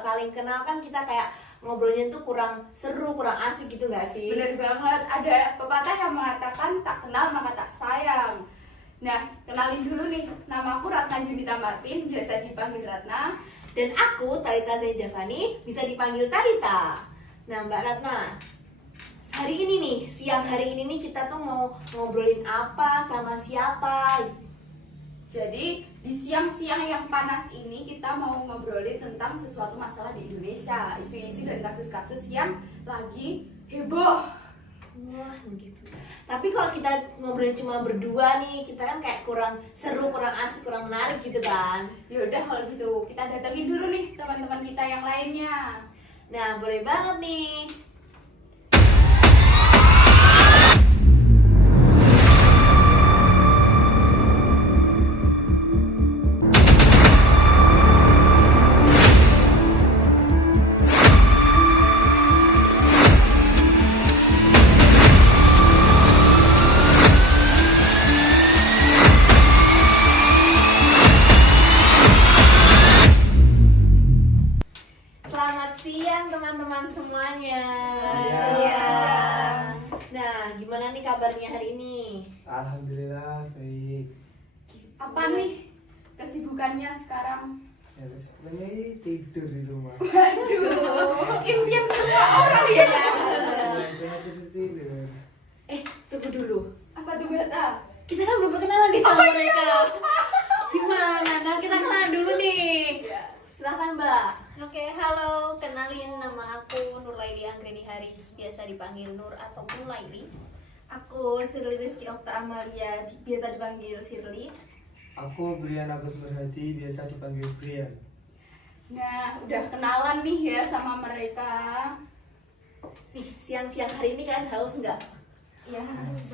nggak saling kenal kan kita kayak ngobrolnya tuh kurang seru, kurang asik gitu nggak sih? Bener banget, ada pepatah yang mengatakan tak kenal maka tak sayang. Nah, kenalin dulu nih, nama aku Ratna Junita Martin, biasa dipanggil Ratna. Dan aku Talita Zaidavani, bisa dipanggil Talita. Nah Mbak Ratna, hari ini nih, siang hari ini nih kita tuh mau ngobrolin apa sama siapa? Jadi di siang-siang yang panas ini kita mau ngobrolin tentang sesuatu masalah di Indonesia, isu-isu dan kasus-kasus yang lagi heboh. Wah gitu. Tapi kalau kita ngobrolin cuma berdua nih, kita kan kayak kurang seru, kurang asik, kurang menarik gitu kan. Ya udah kalau gitu kita datengin dulu nih teman-teman kita yang lainnya. Nah boleh banget nih. Selamat siang teman-teman semuanya. Siang. Nah, gimana nih kabarnya hari ini? Alhamdulillah baik. Apa nih kesibukannya sekarang? Ya, sebenarnya tidur di rumah. Waduh, impian semua orang ya. Jangan tidur. Tunggu dulu. Apa tuh Bata? Kita kan belum berkenalan nih sama mereka. Gimana? Nah, kita kenalan dulu nih. Silahkan Mbak. Oke, halo, kenalin nama aku Nurlaili Anggreni Haris, biasa dipanggil Nur atau Nurlaili. Aku Shirley Rizky Okta Amalia, biasa dipanggil Shirley. Aku Brian Agus Berhadi, biasa dipanggil Brian. Nah, udah kenalan nih ya sama mereka. Nih, siang-siang hari ini kan haus nggak? Ya,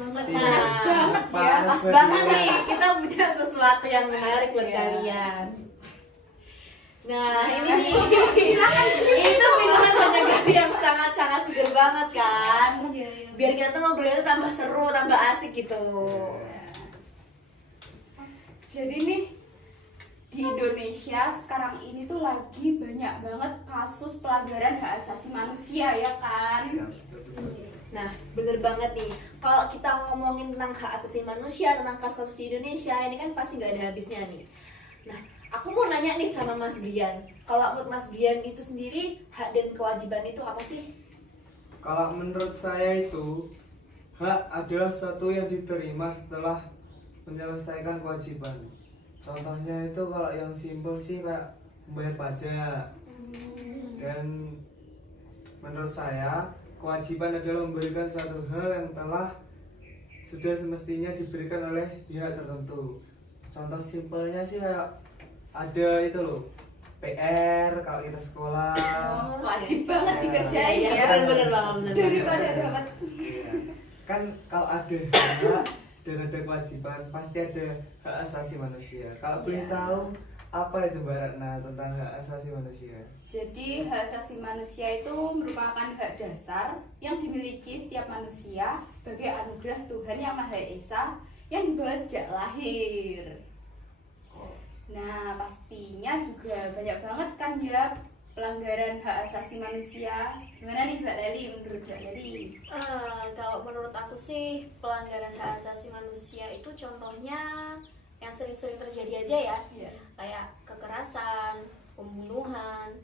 banget. Iya. Panas banget ya. Pas banget nih, kita punya sesuatu yang menarik buat Iya. kalian. Nah, ini nih. Itu minuman penyegar yang sangat-sangat seger banget kan? Iya. Biar kita tuh ngobrolnya tuh tambah seru, tambah asik gitu. Jadi nih di Indonesia sekarang ini tuh lagi banyak banget kasus pelanggaran hak asasi manusia ya kan? Nah, bener banget nih. Kalau kita ngomongin tentang hak asasi manusia, tentang kasus-kasus di Indonesia, ini kan pasti nggak ada habisnya nih. Nah, aku mau nanya nih sama Mas Brian. Kalau menurut Mas Brian itu sendiri, hak dan kewajiban itu apa sih? Kalau menurut saya itu hak adalah sesuatu yang diterima setelah menyelesaikan kewajiban. Contohnya itu kalau yang simpel sih kayak membayar pajak. Dan menurut saya kewajiban adalah memberikan suatu hal yang telah sudah semestinya diberikan oleh pihak tertentu. Contoh simpelnya sih kayak ada itu loh, PR kalau kita sekolah. Wajib banget dikerjain Iya, ya. bener banget. Daripada dapat. Iya. Kan kalau ada hak dan ada kewajiban pasti ada hak asasi manusia. Kalau boleh tahu apa itu Mbak Ratna tentang hak asasi manusia? Jadi hak asasi manusia itu merupakan hak dasar yang dimiliki setiap manusia sebagai anugerah Tuhan Yang Maha Esa yang dibawa sejak lahir. Nah, pastinya juga banyak banget kan ya pelanggaran hak asasi manusia. Gimana nih Mbak Leli, menurut Mbak Leli? Kalau menurut aku sih pelanggaran hak asasi manusia itu contohnya yang sering-sering terjadi aja ya, Iya. kayak kekerasan, pembunuhan.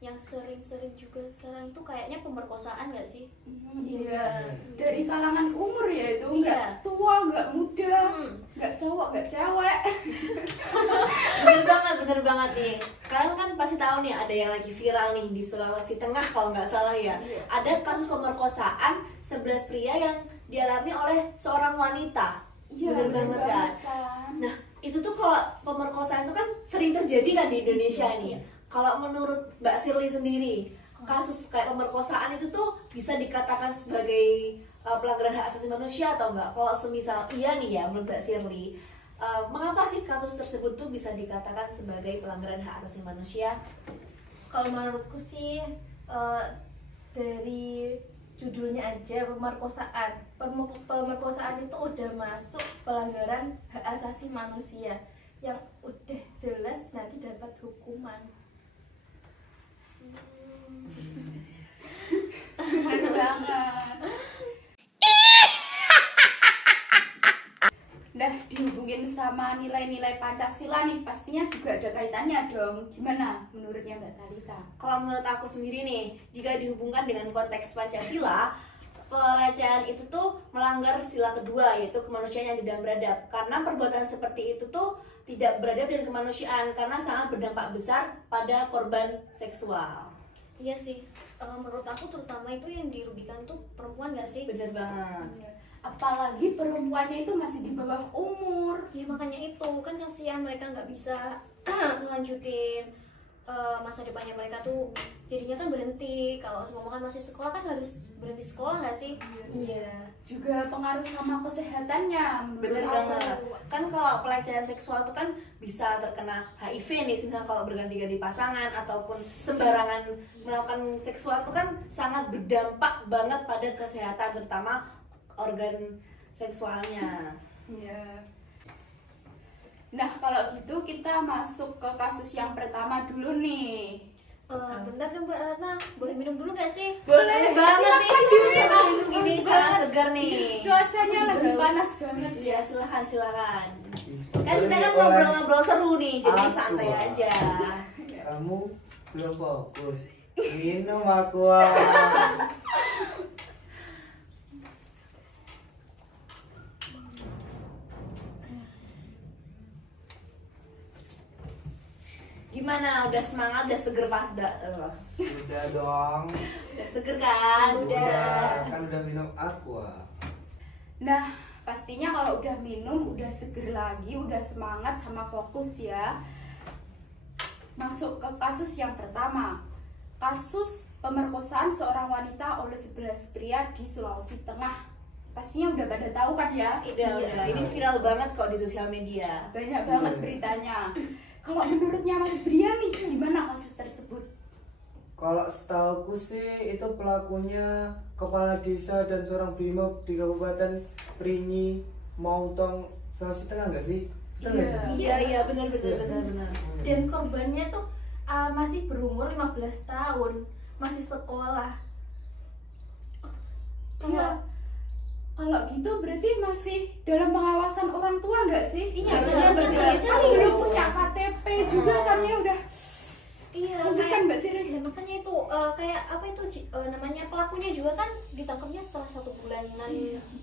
Yang sering-sering juga sekarang itu kayaknya pemerkosaan nggak sih? Iya, dari kalangan umur ya itu, nggak Iya. tua, nggak muda, nggak cowok, nggak cewek. Bener banget nih. Kalian kan pasti tahu nih ada yang lagi viral nih di Sulawesi Tengah kalau nggak salah ya. Iya. Ada kasus pemerkosaan 11 pria yang dialami oleh seorang wanita. Iya, Bener banget kan. Nah, itu tuh kalau pemerkosaan itu kan sering terjadi kan di Indonesia nih. Kalau menurut Mbak Shirley sendiri, kasus kayak pemerkosaan itu tuh bisa dikatakan sebagai pelanggaran hak asasi manusia atau enggak? Kalau semisal iya nih ya menurut Mbak Shirley, mengapa sih kasus tersebut tuh bisa dikatakan sebagai pelanggaran hak asasi manusia? Kalau menurutku sih dari judulnya aja pemerkosaan. Pemerkosaan itu udah masuk pelanggaran hak asasi manusia yang udah jelas nanti dapat hukuman. Bener banget. Nah, dihubungin sama nilai-nilai Pancasila nih, pastinya juga ada kaitannya dong. Gimana menurutnya Mbak Talita? Kalau menurut aku sendiri nih, jika dihubungkan dengan konteks Pancasila, pelecehan itu tuh melanggar sila kedua, yaitu kemanusiaan yang tidak beradab. Karena perbuatan seperti itu tuh tidak beradab dan kemanusiaan, karena sangat berdampak besar pada korban seksual. Iya sih, menurut aku terutama itu yang dirugikan tuh perempuan gak sih? Bener banget. Apalagi perempuannya itu masih di bawah umur. Ya makanya itu kan kasihan mereka nggak bisa ngelanjutin masa depannya mereka tuh jadinya kan berhenti. Kalau semua kan masih sekolah kan harus berhenti sekolah nggak sih? Iya. Juga pengaruh sama kesehatannya. Bener menurut aku. banget. Kan kalau pelecehan seksual itu kan bisa terkena HIV nih, misalnya kalau berganti-ganti pasangan ataupun sembarangan melakukan seksual itu kan sangat berdampak banget pada kesehatan, terutama organ seksualnya. Iya. Nah, kalau gitu kita masuk ke kasus yang pertama dulu nih. Bentar dong Mbak Ratna, boleh minum dulu nggak sih? Boleh banget nih, silakan minum ini sangat segar nih. Cuacanya lagi panas banget. Iya, silakan. Kan Boleh kita kan oleh ngobrol-ngobrol seru nih, jadi Aqua. santai aja. Kamu belum fokus. Minum aqua. Gimana? Udah semangat, udah seger pas Sudah dong. udah seger kan? Kan udah minum aqua. Nah, pastinya kalau udah minum, udah seger lagi, udah semangat sama fokus ya. Masuk ke kasus yang pertama. Kasus pemerkosaan seorang wanita oleh 11 pria di Sulawesi Tengah. Pastinya udah pada tahu kan ya? Udah. Ini viral banget kok di sosial media. Banyak banget beritanya. Kalau menurutnya Mas Brian nih, gimana kasus tersebut? Kalau setauku sih itu pelakunya kepala desa dan seorang brimob di Kabupaten Pringgi, Mautong, Sulawesi Tengah nggak sih? Betul nggak sih? Iya, benar. Dan korbannya tuh masih berumur 15 tahun, masih sekolah. Kalau gitu berarti masih dalam pengawasan orang tua nggak sih? Iya, Harusnya seharusnya berarti sih. Kan belum punya KTP juga kan ya udah. Iya, Lanjutkan kayak Mbak Siri. ya, makanya itu kayak apa itu namanya pelakunya juga kan ditangkapnya setelah 1 bulanan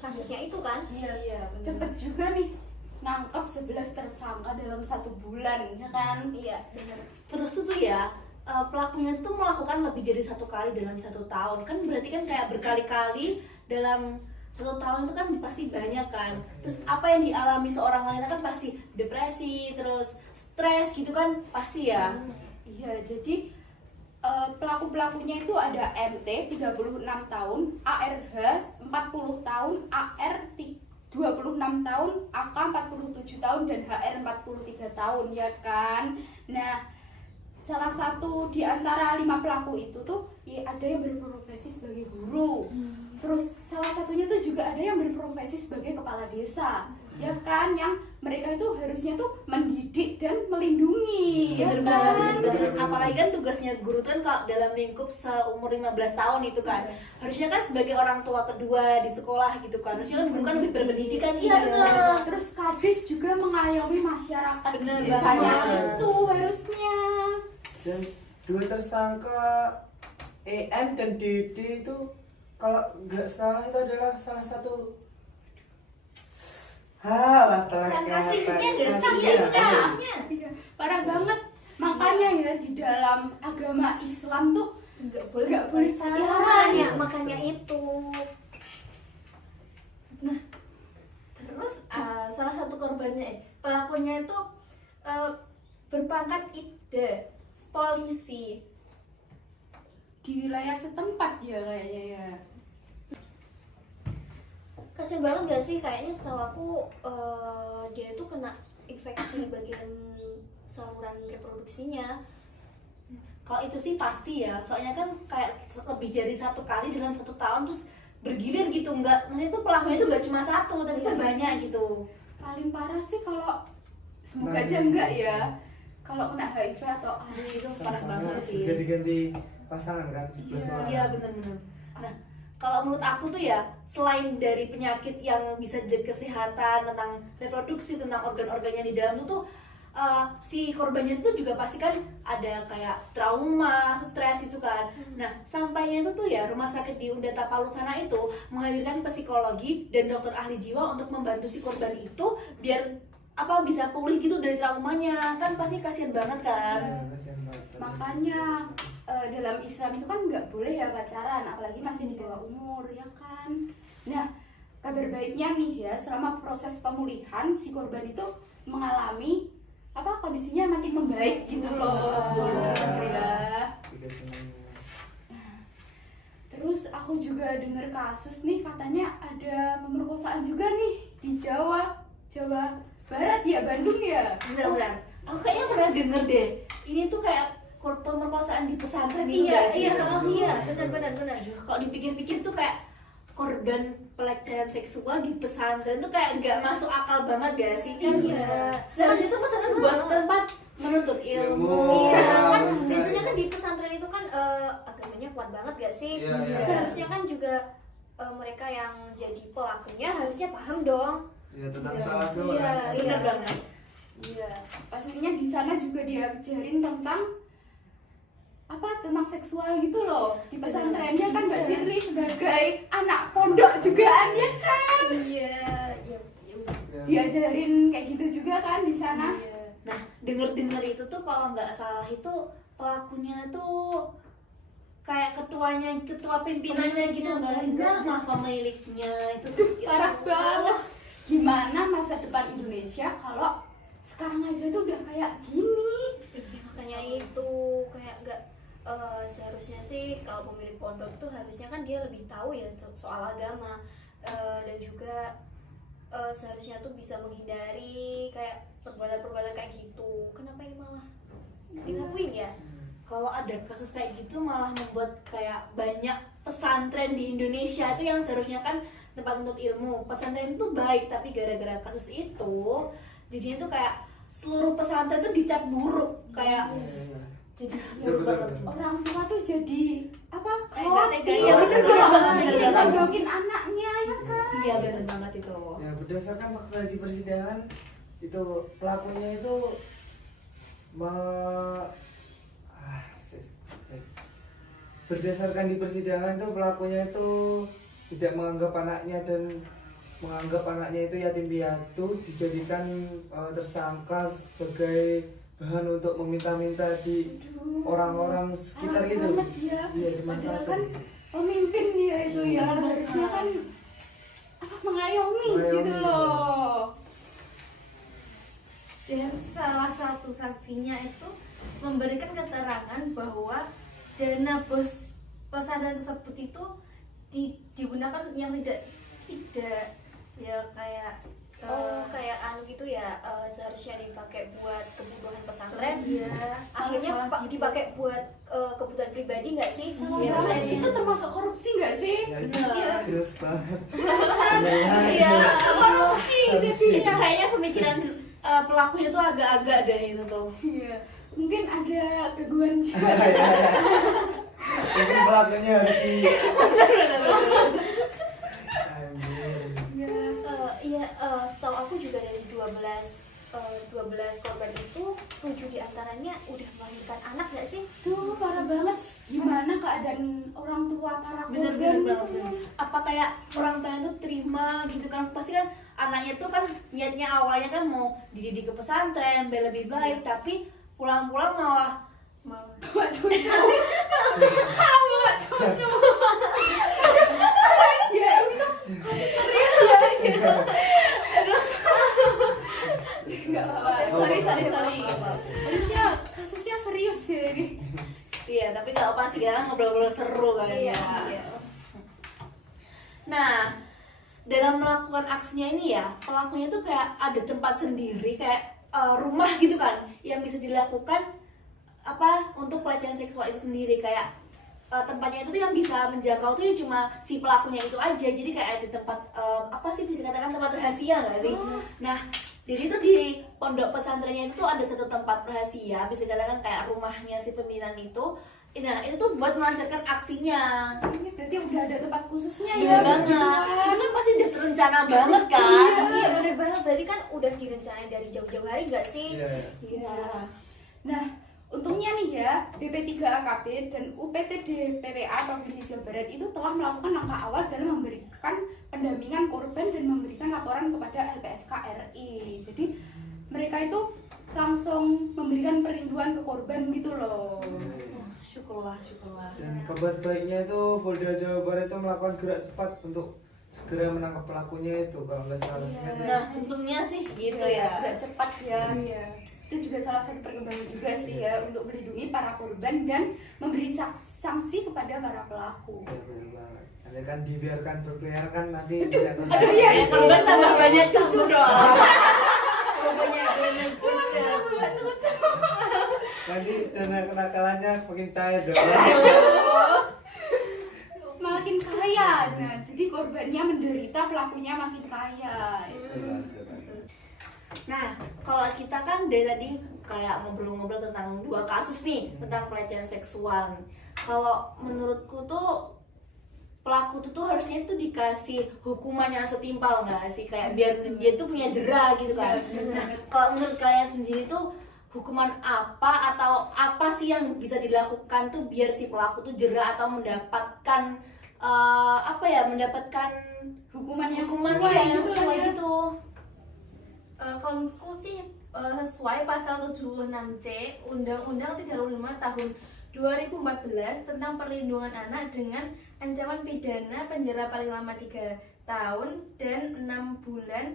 kasusnya itu kan? Iya, Cepet juga nih nangkep 11 tersangka dalam 1 bulan ya kan? Iya, benar. Terus tuh ya, pelakunya tuh melakukan lebih dari 1 kali dalam 1 tahun. Kan berarti kan kayak berkali-kali dalam 1 tahun itu kan pasti banyak kan. Terus apa yang dialami seorang wanita kan pasti depresi, terus stres gitu kan pasti ya. Iya, jadi pelaku-pelakunya itu ada MT 36 tahun, ARH 40 tahun, AR 26 tahun, AK 47 tahun, dan HR 43 tahun ya kan. Nah, salah satu di antara 5 pelaku itu tuh ya ada yang berprofesi sebagai guru. Terus salah satunya tuh juga ada yang berprofesi sebagai kepala desa. Ya kan, yang mereka itu harusnya tuh mendidik dan melindungi. Bener ya kan? banget. Apalagi kan tugasnya guru kan kalau dalam lingkup seumur 15 tahun itu kan. Harusnya kan sebagai orang tua kedua di sekolah gitu kan. Harusnya kan guru kan lebih berpendidikan. Iya benar. Terus kadis juga mengayomi masyarakat di Bener desanya banget. itu harusnya. Dan 2 tersangka EN dan DD itu kalau nggak salah itu adalah salah satu Kasihnya nggak sih? Iya, parah banget. Makanya ya di dalam agama Islam tuh Nggak boleh Ya, makanya itu. Nah, terus salah satu korbannya, pelakunya itu berpangkat IPDA, polisi. di wilayah setempat ya kayaknya ya. Kasian banget gak sih? Kayaknya setahu aku dia tuh kena infeksi bagian saluran reproduksinya. Kalau itu sih pasti ya. Soalnya kan kayak lebih dari 1 kali dalam 1 tahun terus bergilir gitu. Enggak, maksudnya itu pelakunya itu nggak cuma 1 tapi itu banyak gitu. Paling parah sih kalau semoga aja enggak ya. kalau kena HIV atau Itu parah banget sih. ganti-ganti pasangan kan sebelah Iya. orang. Iya benar-benar. Nah, kalau menurut aku tuh ya, selain dari penyakit yang bisa jadi kesehatan tentang reproduksi, tentang organ-organnya di dalam itu tuh si korbannya itu juga pasti kan ada kayak trauma, stres itu kan. Nah, sampainya itu tuh ya rumah sakit di Undata Palusana itu menghadirkan psikologi dan dokter ahli jiwa untuk membantu si korban itu biar bisa pulih gitu dari traumanya. Kan pasti kasihan banget kan. Ya, kasihan banget. makanya dalam Islam itu kan nggak boleh ya pacaran, apalagi masih di bawah umur ya kan. Nah, kabar baiknya nih ya, selama proses pemulihan si korban itu mengalami kondisinya makin membaik gitu loh. Alhamdulillah. Tidak semuanya. Terus aku juga dengar kasus nih, katanya ada pemerkosaan juga nih di Jawa Barat ya, Bandung ya. Bentar. Aku kayaknya pernah denger deh. Ini tuh kayak pemerkosaan di pesantren itu. Iya, nggak sih? iya, benar. Aduh, kalau dipikir-pikir tuh kayak korban pelecehan seksual di pesantren tuh kayak nggak masuk akal banget gak sih kan? Iya. Seharusnya tuh pesantren buat tempat menuntut ilmu. Ilmu. Iya, kan Iya. biasanya kan di pesantren itu kan agamanya kuat banget gak sih? Iya, iya. Seharusnya kan juga mereka yang jadi pelakunya harusnya paham dong. Ya tentang Iya. salah agama. Iya, kan? bener banget. Iya, pastinya di sana juga diajarin tentang tentang seksual gitu loh. Di pesantrennya kan Mbak Sirli sebagai anak pondok juga ya kan. Iya. Ya. Diajarin kayak gitu juga kan di sana. Nah, denger itu tuh kalau nggak salah itu pelakunya tuh kayak ketua pimpinannya gitu nggak mah pemiliknya itu tuh Parah banget. Gimana masa depan Indonesia kalau sekarang aja tuh udah kayak gini? Makanya itu kayak nggak seharusnya sih kalau pemilik pondok tuh harusnya kan dia lebih tahu ya soal agama dan juga seharusnya tuh bisa menghindari kayak perbuatan-perbuatan kayak gitu. Kenapa ini malah dilakuin ya? Kalau ada kasus kayak gitu malah membuat kayak banyak pesantren di Indonesia itu yang seharusnya kan tempat menuntut ilmu. Pesantren itu baik, tapi gara-gara kasus itu jadinya tuh kayak seluruh pesantren tuh dicap buruk. Kayak Iya. jadi Betul, buruk banget. betul. Orang tua tuh jadi Kayak nggak tega. khawatir. Iya, bener banget, Apalagi bener banget. ngedokin anaknya ya kan. Iya bener banget itu. Ya berdasarkan fakta di persidangan itu pelakunya itu berdasarkan di persidangan itu pelakunya itu tidak menganggap anaknya dan menganggap anaknya itu yatim piatu, dijadikan tersangka sebagai bahan untuk meminta-minta di orang-orang sekitar Parah gitu. banget ya. Iya, Padahal kan dimanfaatkan. pemimpin dia itu ya, harusnya kan mengayomi gitu Mengayomi. loh. Dan salah satu saksinya itu memberikan keterangan bahwa dana bos pesantren tersebut itu digunakan yang tidak ya kayak Kayak gitu ya, seharusnya dipakai buat kebutuhan pesantren. Iya. Akhirnya Malah gitu. dipakai buat kebutuhan pribadi nggak sih? Salah Iya, banget. bener. Itu termasuk korupsi nggak sih? Ya itu Benar. terus banget. Iya, Korupsi itu jadinya. kayaknya pemikiran pelakunya tuh agak-agak deh itu tuh. Iya. Mungkin ada gangguan jiwa. Mungkin pelakunya harus di Anjir. Iya, setahu aku juga dari 12 korban itu 7 diantaranya udah melahirkan anak nggak sih? Duh, parah banget. Gimana keadaan orang tua para korban Bener-bener gitu? banget. Apa kayak orang tua itu terima gitu kan? Pasti kan anaknya tuh kan niatnya awalnya kan mau dididik ke pesantren biar lebih baik, tapi pulang-pulang malah Buat cucu. Buat cucu. Serius ya, ini tuh kasus serius ya. Enggak apa-apa. Sorry. Harusnya kasusnya serius ya ini. iya, tapi nggak apa sih karena ngobrol-ngobrol seru kan Iya, ya. iya. Nah, dalam melakukan aksinya ini ya, pelakunya tuh kayak ada tempat sendiri kayak rumah gitu kan yang bisa dilakukan untuk pelecehan seksual itu sendiri. Kayak tempatnya itu tuh yang bisa menjangkau tuh yang cuma si pelakunya itu aja. Jadi kayak ada tempat bisa dikatakan tempat rahasia nggak sih? Nah, Jadi tuh di pondok pesantrennya itu ada satu tempat rahasia, bisa dikatakan kayak rumahnya si pimpinan itu. Nah itu tuh buat melancarkan aksinya. Ini berarti udah ada tempat khususnya Iya ya. banget. Itu kan pasti udah terencana banget kan. Iya bener banget, berarti kan udah direncanain dari jauh-jauh hari nggak sih? Iya, iya. Iya. Nah, untungnya nih ya, BP3AKB dan UPTD PPA Provinsi Jawa Barat itu telah melakukan langkah awal dalam memberikan pendampingan korban dan memberikan laporan kepada LPSK RI. Jadi mereka itu langsung memberikan perlindungan ke korban gitu loh. Syukurlah, syukurlah. Dan kabar baiknya itu Polda Jawa Barat itu melakukan gerak cepat untuk segera menangkap pelakunya itu kalau nggak salah. Iya. Nggak sih? Nah untungnya sih gitu ya. Udah cepat ya. Itu juga salah satu perkembangan juga sih ya untuk melindungi para korban dan memberi sanksi kepada para pelaku. Iya, bener banget. Ada kan dibiarkan berkeliaran nanti banyak korban. Aduh iya, Ya korban tambah banyak cucu dong. Banyak juga. Nanti dana kenakalannya semakin cair dong. Makin kaya. Nah, jadi korbannya menderita, pelakunya makin kaya. Nah, kalau kita kan dari tadi kayak ngobrol-ngobrol tentang dua kasus nih, tentang pelecehan seksual. Kalau menurutku tuh pelaku tuh harusnya itu dikasih hukuman yang setimpal nggak sih? Kayak biar dia tuh punya jera gitu kan. Nah, kalau menurut kalian sendiri tuh hukuman apa atau apa sih yang bisa dilakukan tuh biar si pelaku tuh jera atau mendapatkan mendapatkan Hukuman yang hukuman sesuai yang gitu sesuai ya. gitu. Kalau menurutku sih sesuai pasal 76C Undang-Undang 35 tahun 2014 tentang perlindungan anak dengan ancaman pidana penjara paling lama 3 tahun dan 6 bulan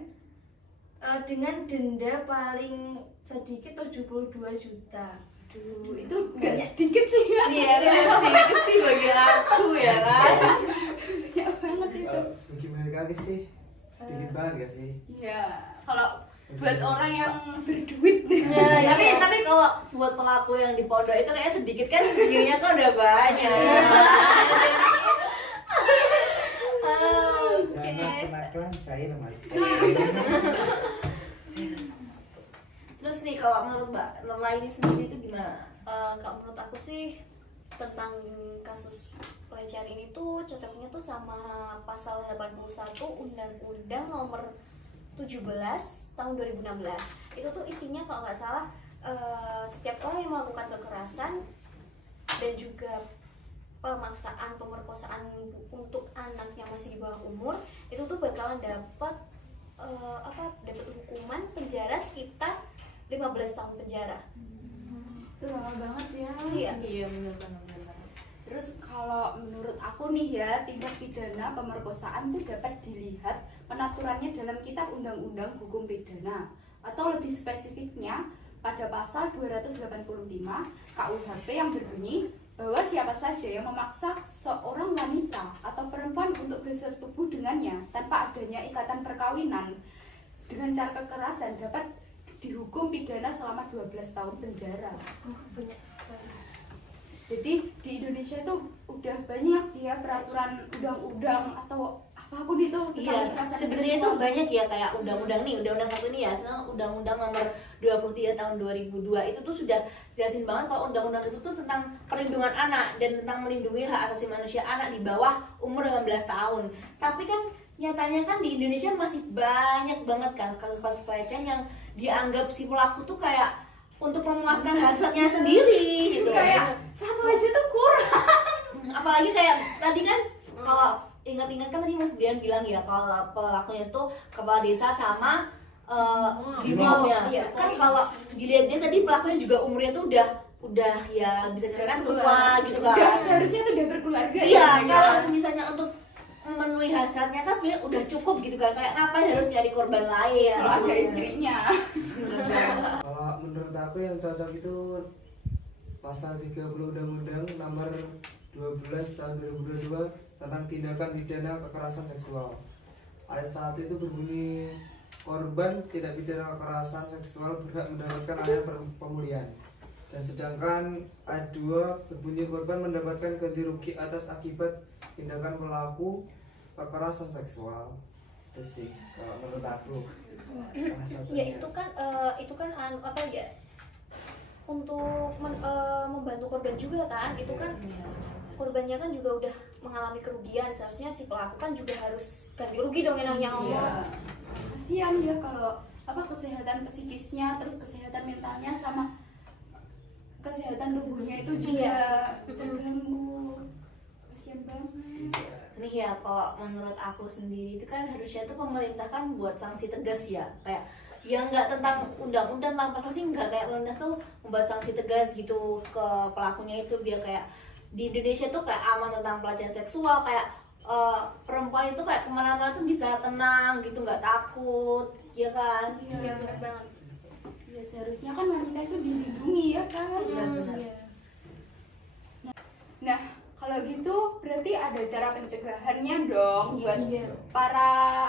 dengan denda paling sedikit 72 juta. Aduh, itu nggak sedikit sih ya. Iya, itu sedikit sih bagi aku ya kan. Banyak banget itu. Bagi mereka sih sedikit banget gak sih? Iya, kalau buat orang yang berduit nih. Ya, tapi kalau buat pelaku yang di pondok itu kayak sedikit kan, dirinya kan udah banyak. Dana kenakalan cair mas. Terus nih kalau menurut Mbak Nurla ini sendiri itu gimana? Kalau menurut aku sih tentang kasus pelecehan ini tuh cocoknya tuh sama pasal 81 Undang-Undang nomor 17 tahun 2016. Itu tuh isinya kalau nggak salah setiap orang yang melakukan kekerasan dan juga pemaksaan, pemerkosaan untuk anak yang masih di bawah umur itu tuh bakalan dapat dapat hukuman penjara sekitar 15 tahun penjara. Itu lama banget ya. Iya. Iya benar banget. Terus kalau menurut aku nih ya, tindak pidana pemerkosaan itu dapat dilihat penaturannya dalam Kitab Undang-Undang Hukum Pidana atau lebih spesifiknya pada pasal 285 KUHP yang berbunyi bahwa siapa saja yang memaksa seorang wanita atau perempuan untuk bersetubuh dengannya tanpa adanya ikatan perkawinan dengan cara kekerasan dapat dihukum pidana selama 12 tahun penjara. Banyak sekali. Jadi di Indonesia itu udah banyak ya peraturan undang-undang atau apapun itu tentang Iya, kekerasan sebenarnya itu seksual. banyak ya kayak undang-undang nih, undang-undang satu nih ya, sekarang undang-undang nomor 23 tahun 2002 itu tuh sudah jelasin banget kalau undang-undang itu tuh tentang perlindungan anak dan tentang melindungi hak asasi manusia anak di bawah umur 18 tahun. Tapi kan nyatanya kan di Indonesia masih banyak banget kan kasus-kasus pelecehan yang dianggap si pelaku tuh kayak untuk memuaskan hasratnya sendiri gitu. Kayak satu aja tuh kurang. Apalagi kayak tadi kan kalau ingat-ingat kan tadi Mas Brian bilang ya kalau pelakunya tuh kepala desa sama Brimob. ya. Iya, Kan polis. kalau dilihatnya tadi pelakunya juga umurnya tuh udah ya bisa dikatakan tua gitu kan. Udah seharusnya tuh udah berkeluarga Iya, ya. kalau misalnya untuk memenuhi hasratnya kan sebenarnya udah cukup gitu kan. Kayak ngapain harus nyari korban lain Kalau ada gitu. istrinya. Kalau menurut aku yang cocok itu pasal 30 Undang-Undang nomor 12 tahun 2022 tentang tindakan pidana kekerasan seksual. Ayat 1 itu berbunyi korban tindak pidana kekerasan seksual berhak mendapatkan layanan pemulihan. Dan sedangkan ayat 2 berbunyi korban mendapatkan ganti rugi atas akibat tindakan pelaku kekerasan seksual. Itu sih kalau menurut aku salah satunya. Ya itu kan apa ya, untuk membantu korban juga kan, itu kan korbannya kan juga udah mengalami kerugian, seharusnya si pelaku kan juga harus ganti rugi dong enaknya ngomong. Iya. Kasihan ya kalau kesehatan psikisnya, terus kesehatan mentalnya sama kesehatan tubuhnya itu juga terganggu. Kasihan banget. Nih ya, kalau menurut aku sendiri itu kan harusnya tuh pemerintah kan buat sanksi tegas ya, kayak ya nggak tentang undang-undang tentang pasal sih, nggak kayak pemerintah tuh membuat sanksi tegas gitu ke pelakunya itu, biar kayak di Indonesia tuh kayak aman tentang pelecehan seksual, kayak perempuan itu kayak kemana-mana tuh bisa tenang gitu, nggak takut, ya kan? Iya benar banget. Ya seharusnya kan wanita itu dilindungi ya kan. Iya, benar. Nah, kalau gitu berarti ada cara pencegahannya dong buat Iya. para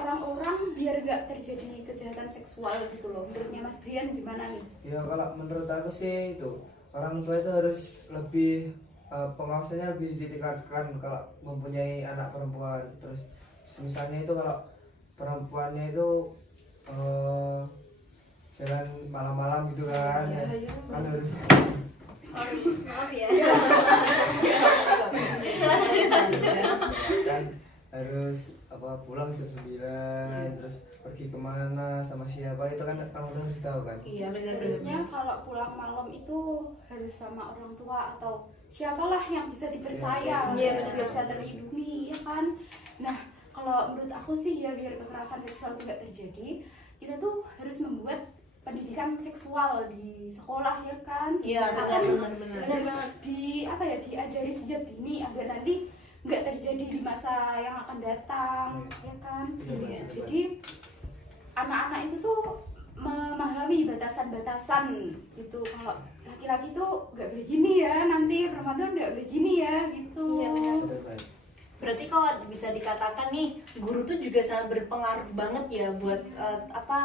orang-orang biar gak terjadi kejahatan seksual gitu loh. Menurutnya Mas Brian gimana nih? Ya kalau menurut aku sih itu orang tua itu harus lebih pengawasannya lebih ditingkatkan kalau mempunyai anak perempuan. Terus misalnya itu kalau perempuannya itu jalan malam-malam gitu kan, ya, kan harus Sorry, maaf ya. kan harus pulang jam 9, terus pergi kemana sama siapa itu kan kamu harus tahu kan. Iya, Harusnya kalau pulang malam itu harus sama orang tua atau siapalah yang bisa dipercaya, Iya, yang bisa terlindungi ya kan. Nah, kalau menurut aku sih ya biar kekerasan seksual tidak terjadi, kita tuh harus membuat pendidikan seksual di sekolah ya kan. Iya, benar. Harus diajari sejak dini agar nanti nggak terjadi di masa yang akan datang ya kan. Iya. Jadi anak-anak itu tuh memahami batasan-batasan gitu. Kalau laki-laki tuh nggak boleh gini ya, nanti perempuan tuh nggak boleh gini ya gitu. Iya, benar. Benar. Berarti kalau bisa dikatakan nih, guru tuh juga sangat berpengaruh banget ya buat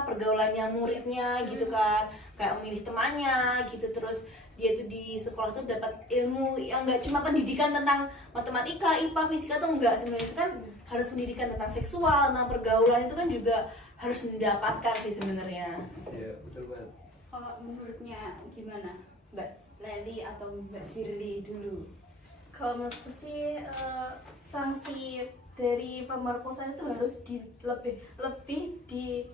pergaulannya muridnya gitu kan, kayak memilih temannya gitu. Terus dia tuh di sekolah tuh dapat ilmu yang nggak cuma pendidikan tentang matematika, IPA, fisika tuh enggak, sebenarnya itu kan harus pendidikan tentang seksual, tentang pergaulan itu kan juga harus mendapatkan sih sebenarnya. Iya, betul banget. Kalau menurutnya gimana, Mbak Leli atau Mbak Sirli dulu? Kalau menurutku sih sanksi dari pemerkosaan itu harus lebih di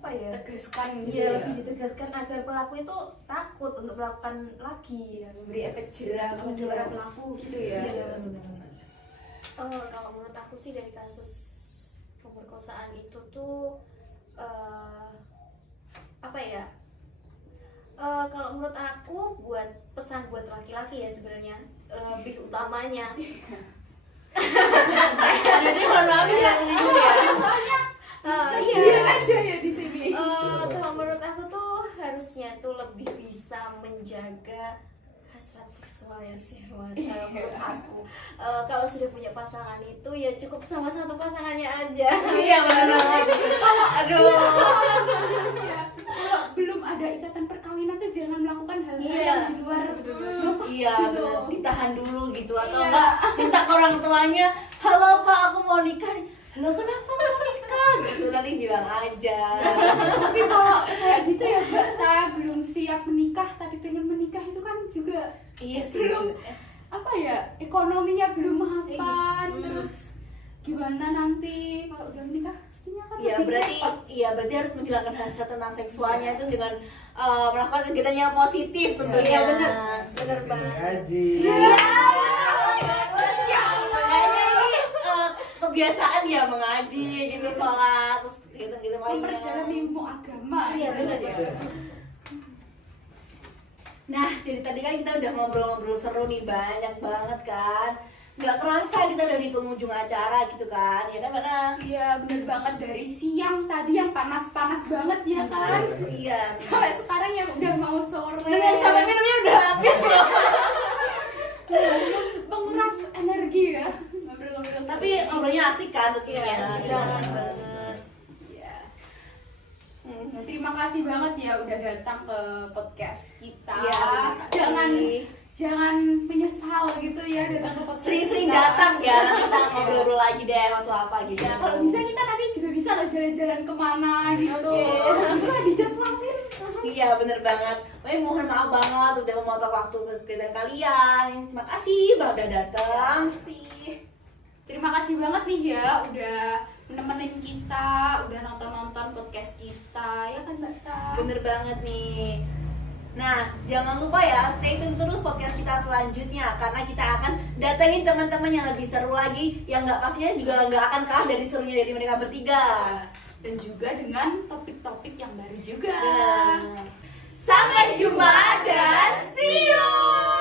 Tegaskan gitu Iya, ya. lebih ditegaskan agar pelaku itu takut untuk melakukan lagi. Memberi efek jerah kepada para pelaku gitu ya. Iya, benar-benar. Kalau menurut aku sih dari kasus pemerkosaan itu tuh kalau menurut aku buat pesan buat laki-laki ya sebenarnya lebih utamanya. Jadi mohon maaf ya, Soalnya Iya. dia aja ya di sini. Kalau menurut aku tuh harusnya tuh lebih bisa menjaga hasrat seksual ya sih menurut aku. Kalau sudah punya pasangan itu ya cukup sama satu pasangannya aja. Iya benar. Aduh. Ya, kalau belum ada ikatan perkawinan tuh jangan melakukan hal-hal Iya. yang di luar batas Iya gitu. benar, ditahan dulu gitu atau Iya. enggak minta ke orang tuanya, halo Pak aku mau nikah nih. Halo kenapa mau nikah gitu, nanti bilang aja. Tapi kalau kayak gitu ya Mbak Ta belum siap menikah tapi pengen menikah itu kan juga Iya sih. belum ekonominya belum mapan. Hmm. Terus gimana nanti kalau udah menikah pastinya kan Iya lebih berarti repot. berarti harus menghilangkan hasrat tentang seksualnya itu dengan melakukan kegiatan yang positif tentunya. Iya, benar. Bener banget. Haji. Iya. Kayaknya ini kebiasaan ya mengaji gitu, sholat, terus gitu Memperdalam lainnya. ilmu agama. Iya, benar ya. Betul. Nah dari tadi kan kita udah ngobrol-ngobrol seru nih, banyak banget kan. Nggak kerasa kita udah di penghujung acara gitu kan, ya kan mana? Iya bener banget, dari siang tadi yang panas-panas banget ya kan. Iya. Sampai sekarang yang udah mau sore. Bener, sampai minumnya udah habis loh. Menguras energi ya. Ngobrol-ngobrol. Tapi ngobrolnya asik kan tentunya. Iya, asik banget. Iya. Nah, terima kasih banget ya udah datang ke podcast kita. Iya, terima kasih. jangan menyesal gitu ya datang ke podcast Sering-sering kita. datang ya, nanti kita Iya. ngobrol lagi deh masalah apa gitu. Ya, kalau bisa kita nanti juga bisa loh jalan-jalan kemana gitu. Oke. Bisa dijadwalin. Iya bener banget. Pokoknya mohon maaf banget udah memotong waktu kegiatan kalian. Makasih bang udah datang. Terima kasih banget nih ya udah nemenin kita, udah nonton podcast kita, ya kan Mbak Ta? Bener banget nih. Nah, jangan lupa ya, stay tune terus podcast kita selanjutnya karena kita akan datengin teman-teman yang lebih seru lagi, yang nggak pastinya juga nggak akan kalah dari serunya dari mereka bertiga. Dan juga dengan topik-topik yang baru juga. Benar. Sampai jumpa dan see you.